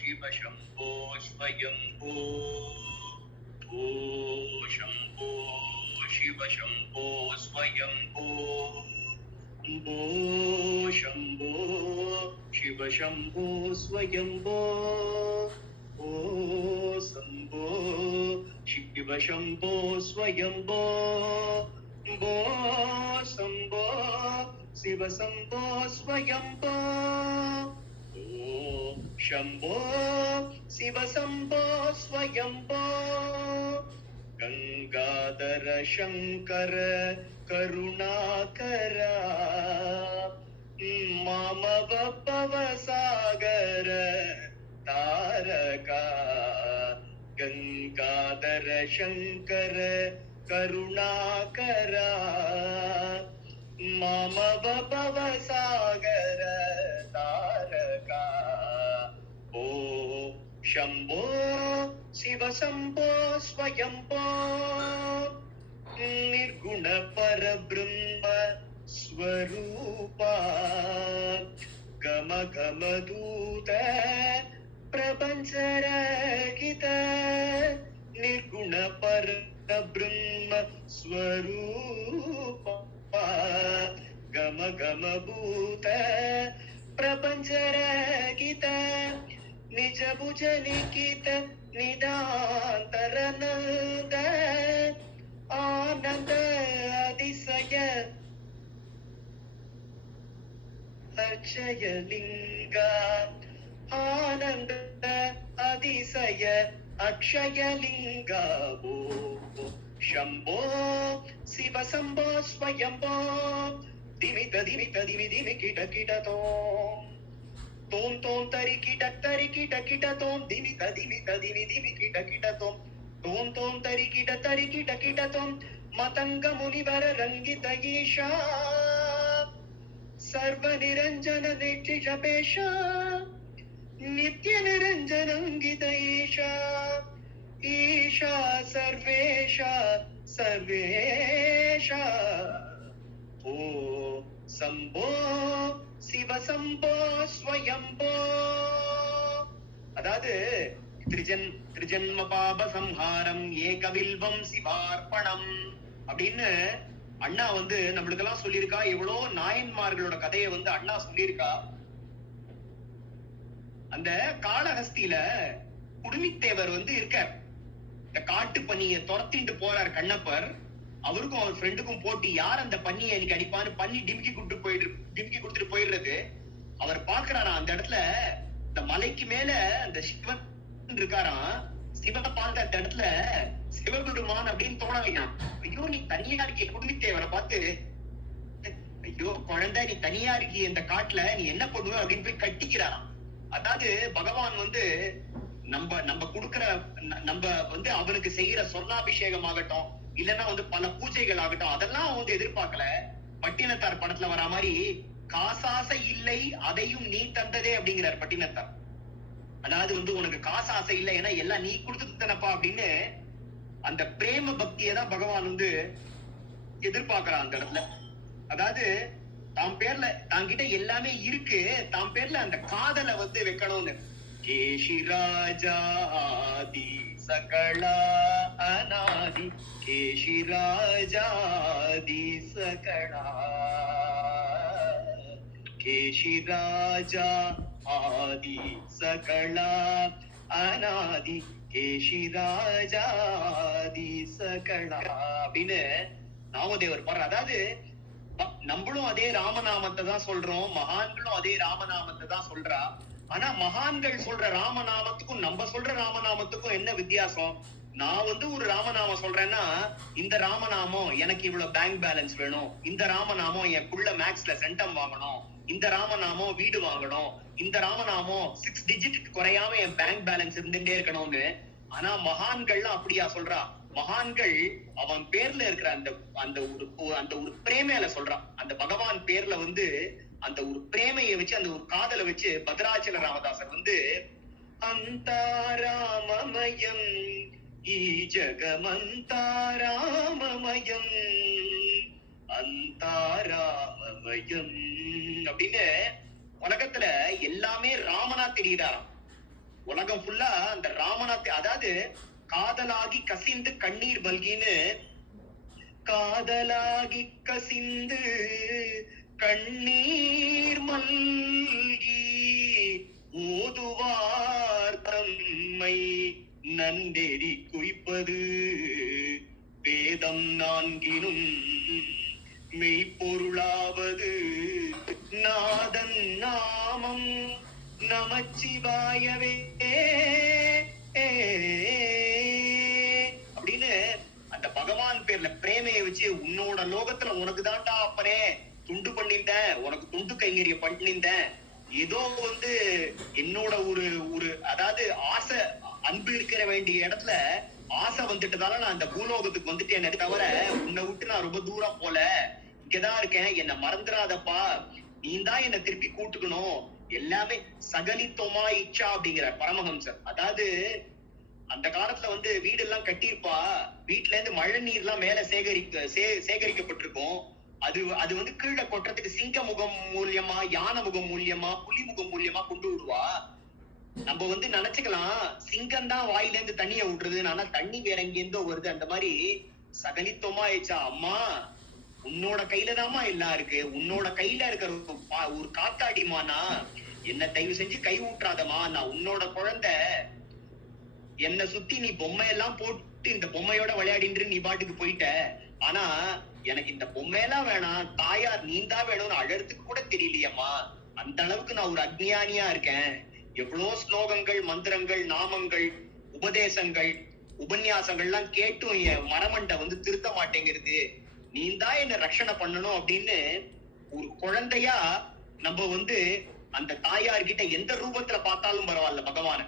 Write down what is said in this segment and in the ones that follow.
शिव शम्भो स्वयम्भो ओ शम्भो शिव शम्भो स्वयम्भो भो शम्भो शिव शम्भो स्वयम्भो ओ शम्भो शिव शम्भो स्वयम्भो भो शम्भो शिव शम्भो स्वयम्भो शम्भो शिव शम्भो स्वयम्भो गंगाधर शंकर करुणाकर मामव भवसागर तारका गंगाधर शंकर करुणाकर मामव भवसागर तारका ओ शम्भो शिव शम्भो स्वयम्भो निर्गुण परब्रह्म स्वरूपा गम गम दूत प्रपंचरहित निर्गुण परब्रह्म स्वरूपा गम गम भूत प्रपंचरहित निज भुज निकित निदान्तरनन्द आनंद अतिशय अक्षय लिंगा आनंद अतिशय अक्षय लिंगा वो शम्भो शिव शम्भो स्वयम्भो दिमित दिमित दिमि दिमि किट किट तोम तोम तरि किट तोम दिमित दिमित दिमि दिमि किट तोम तरि किट तोम मतंग मुनिवर रंगित ईशा सर्व निरंजन नित्यशपेश नित्य निरंजन अंगित ईशा ईशा सर्वेशा सर्वेशा ओ शम्भो शिव शम्भो स्वयम्भो அதாவது திரிஜன்ம பாப சம்ஹாரம் ஏகவில்வம் சிவார்ப்பணம் அப்படின்னு அண்ணா நம்மளுக்கு எல்லாம் சொல்லியிருக்கா. எவ்வளவு நாயன்மார்களோட கதையை அண்ணா சொல்லியிருக்கா. அந்த காளஹஸ்தியில குடுமித்தேவர் இருக்கார். இந்த காட்டு பன்னியை துரத்திட்டு போறார் கண்ணப்பர். அவருக்கும் அவர் ஃப்ரெண்டுக்கும் போட்டி, யார் அந்த பன்னியை எனக்கு அடிப்பான்னு பண்ணி டிமிக்கி கொடுத்துட்டு போயிடுறது. அவர் பாக்குறாராம் அந்த இடத்துல இந்த மலைக்கு மேல அந்த சிவன் இருக்காராம். சிவனை பார்த்த அந்த இடத்துல சிவபெருமான் அப்படின்னு தோண வைக்கலாம். ஐயோ நீ தனியா இருக்கிய குடுமித்தேவரை பார்த்து, ஐயோ குழந்தை நீ தனியா இருக்கிய இந்த காட்டுல நீ என்ன பண்ணுவ அப்படின்னு போய் கட்டிக்கிறாராம். அதாவது பகவான் நம்ம கொடுக்கிற நம்ம அவனுக்கு செய்யற சொர்ணாபிஷேகம் ஆகட்டும், இல்லன்னா பல பூஜைகள் ஆகட்டும், அதெல்லாம் எதிர்பார்க்கல. பட்டினத்தார் படத்துல வரா மாதிரி காசாசை இல்லை அதையும் நீ தந்ததே அப்படிங்கிறார் பட்டினத்தார். அதாவது உனக்கு காசாசை இல்லை, ஏன்னா எல்லாம் நீ கொடுத்துட்டனப்பா அப்படின்னு அந்த பிரேம பக்தியை தான் பகவான் எதிர்பார்க்கிறான் அந்த இடத்துல. அதாவது தாம் பேர்ல தாங்கிட்ட எல்லாமே இருக்கு, தாம் பேர்ல அந்த காதலை வைக்கணும்னு. கேஷிராஜாதி சகலா அநாதி கேஷிராஜாதி சகலா கேஷிராஜா ஆதி சகலா அநாதி கேஷிராஜாதி சகலா அப்படின்னு நாமதேவர் பாரு. அதாவது நம்மளும் அதே ராமநாமத்தை தான் சொல்றோம், மகான்களும் அதே ராமநாமத்தை தான் சொல்றா. ஆனா மகான்கள் சொல்ற ராமநாமத்துக்கும் நம்ம சொல்ற ராமநாமத்துக்கும் என்ன வித்தியாசம்? நான் ஒரு ராமநாமம் சொல்றேன்னா, இந்த ராமநாமம் எனக்கு இவ்வளவு பேங்க் பேலன்ஸ் வேணும், இந்த ராமநாமம் என் புள்ள மேக்ஸ்ல சென்டம் வாங்கணும், இந்த ராமநாமம் வீடு வாங்கணும், இந்த ராமநாமம் 6 டிஜிட் குறையாம என் பேங்க் பேலன்ஸ் இருந்துட்டே இருக்கணும்னு. ஆனா மகான்கள்லாம் அப்படியா சொல்றா? மகான்கள் அவன் பேர்ல இருக்கிற அந்த ஒரு பிரேமையில சொல்றான். அந்த பகவான் பேர்ல அந்த ஒரு பிரேமையை வச்சு, அந்த ஒரு காதலை வச்சு பத்ராச்சல ராமதாசர் அந்தாராமமயம் ஈ ஜகமந்தாராமமயம் அந்தாராமமயம் அப்படின்னு உலகத்துல எல்லாமே ராமனா தெரியுதாராம். உலகம் ஃபுல்லா அந்த ராமநாத், அதாவது காதலாகி கசிந்து கண்ணீர் பல்கின்னு, காதலாகி கசிந்து கண்ணீர் மல்கி ஊதுவார் தம்மை நன்றெறி குய்ப்பது வேதம் நான்கினும் மெய்ப்பொருளாவது நாதன் நாமம் நமச்சிவாயவே அப்படின்னு அந்த பகவான் பேர்ல பிரேமையை வச்சு, உன்னோட லோகத்துல உனக்கு தான்டா அப்பனே துண்டு பண்ணிட்டேன், உனக்கு துண்டு கைங்கரிய பண்ணிட்டேன், ஏதோ வந்து என்னோட ஒரு ஒரு அதாவது ஆசை அன்பு இருக்கிற வேண்டிய இடத்துல ஆசை வந்துட்டதால நான் அந்த பூலோகத்துக்கு வந்துட்டேன், தவிர உன்னை விட்டு நான் ரொம்ப தூரம் போல, இங்கதான் இருக்கேன், என்ன மறந்துடாதப்பா, நீ தான் என்ன திருப்பி கூட்டுக்கணும், எல்லாமே சகலித்தோமா இச்சா அப்படிங்கிற பரமஹம்சர். அதாவது அந்த காலத்துல வந்து வீடு எல்லாம் கட்டியிருப்பா, வீட்டுல இருந்து மழை நீர் எல்லாம் மேல சேகரிக்கப்பட்டிருக்கும். அது வந்து கீழே கொட்டுறதுக்கு சிங்க முகம் மூலியமா, யானை முகம் மூலியமா, புலி முகம் மூலியமா கொண்டு விடுவா. நம்ம வந்து நினைச்சுக்கலாம் சிங்கம் தான் வாயில இருந்து தண்ணிய விடுறது, ஆனா தண்ணி வேற எங்கேருந்தோ வருது. அந்த மாதிரி சகலித்தோமா ஆயிடுச்சா, அம்மா உன்னோட கையில தாமா எல்லாம் இருக்கு, உன்னோட கையில இருக்கிற ஒரு காத்தாடிமானா, என்ன தயவு செஞ்சு கை ஊற்றாதமா, நான் உன்னோட குழந்தை, என்ன சுத்தி நீ பொம்மையெல்லாம் போட்டு இந்த பொம்மையோட விளையாடின்று நீ பாட்டுக்கு போயிட்ட, ஆனா எனக்கு இந்த பொம்மையெல்லாம் வேணாம், தாயார் நீந்தான் வேணும்னு அழறதுக்கு கூட தெரியலையம்மா, அந்த அளவுக்கு நான் ஒரு அஜ்ஞானியா இருக்கேன், எவ்வளவு ஸ்லோகங்கள், மந்திரங்கள், நாமங்கள், உபதேசங்கள், உபன்யாசங்கள்லாம் கேட்டும் என் மரமண்டை வந்து திருத்த மாட்டேங்கிறது, நீ தான் என்ன ரட்சணை பண்ணணும் அப்படின்னு ஒரு குழந்தையா நம்ம வந்து அந்த தாயார்கிட்ட எந்த ரூபத்துல பார்த்தாலும் பரவாயில்ல, பகவான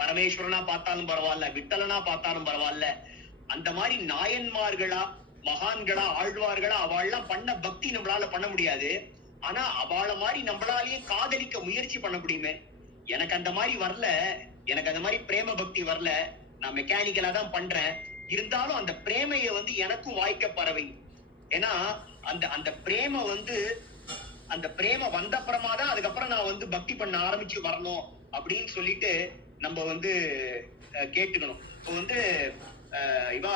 பரமேஸ்வரனா பார்த்தாலும் பரவாயில்ல, விட்டலனா பார்த்தாலும் பரவாயில்ல, அந்த மாதிரி நாயன்மார்களா, மகான்களா, ஆழ்வார்களா அவள்லாம் பண்ண பக்தி நம்மளால பண்ண முடியாது, ஆனா அவளை மாதிரி நம்மளாலேயே காதலிக்க முயற்சி பண்ண முடியுமே. எனக்கு அந்த மாதிரி வரல, எனக்கு அந்த மாதிரி பிரேம பக்தி வரல, நான் மெக்கானிக்கலா தான் பண்றேன், இருந்தாலும் அந்த பிரேமைய வந்து எனக்கும் வாய்க்க பறவை. ஏன்னா அந்த அந்த பிரேம வந்து, அந்த பிரேம வந்த அப்புறமா தான் அதுக்கப்புறம் நான் வந்து பக்தி பண்ண ஆரம்பிச்சு வரணும் அப்படின்னு சொல்லிட்டு நம்ம வந்து கேட்டுக்கணும். இப்போ வந்து இவா